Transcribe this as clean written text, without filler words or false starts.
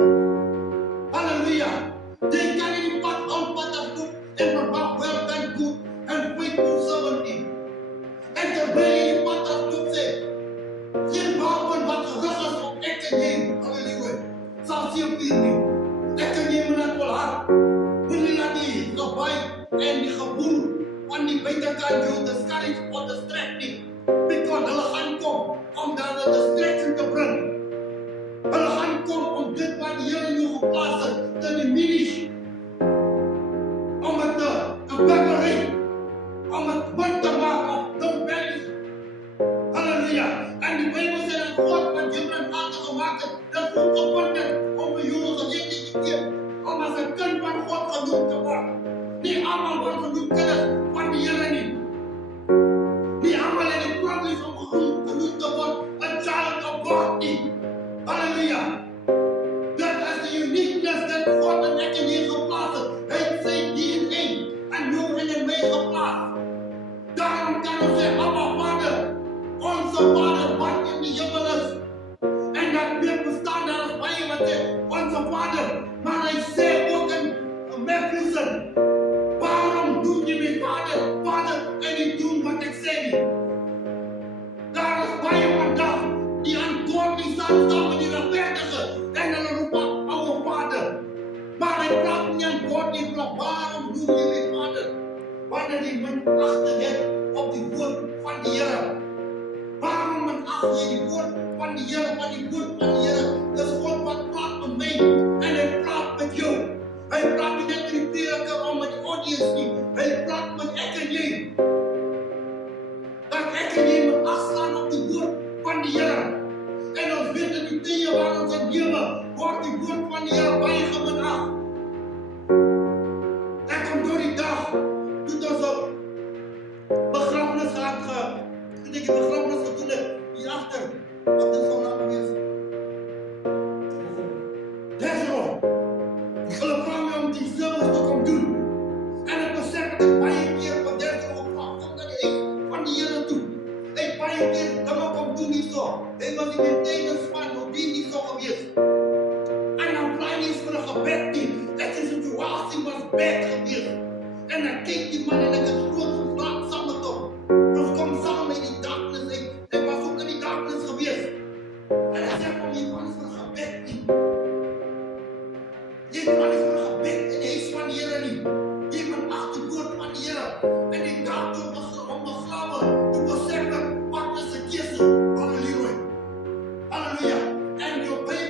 Halleluja. Jy kan nie die pad aanvat as goed en verwag wel dan goed en faithful servant nie. En terwyl jy die pad aanloop sê, geen wapen wat gerig is op ek en jy, halleluja, sal seëvier nie. Ek en jy moet net volhard. Moenie laat die gewaai en die geboel van die buitekant jou discourage of distract nie. Because hulle gaan kom om daar 'n distraction te bring. Hulle gaan kom om dit wat die Here in jou geplaas het te diminish. Om het te evaporate. Om het min te maak of no value. Halleluja. En die Bijbel sê dat God met jou en ander gemaakt het, dat God gevonden het om vir jou 'n geleentheid te gee om as 'n kind van God genoem te word. Nie almal word genoem kinders van die Here nie. Nie almal het die privilege om genoem te word 'n child of God nie. Halleluja. Dat is the uniqueness that God en ek en jy geplaas het. Hy het sy DNA en jou en my geplaas. Daarom kan ons sê, Abba Vader, onze Vader wat in die hemel is. En dat weer bestaan daar is baie wat sê, onze Vader. Maar hy sê ook in Mephibosheth, waarom doen jy my Vader, Vader, en nie doen wat ek sê nie? Daar is baie vandag die aan God die staan met die regverdige en hulle roep op ouwe Vader. Maar hy praat nie aan God nie, maar waarom doen jy my Vader? Wanneer jy minagting het op die woord van die Here. Waarom minag jy die woord van die Here, van die woord van die Here? Dis God wat praat met my en hy praat met jou. Hy praat nie net met die prediker of met die audience nie. Hy praat met ek en jy. Dat ek en jy moet afslaan op die woord van die Here. En ons weet in die tye waar ons het lewe, word die woord van die Here baie gemin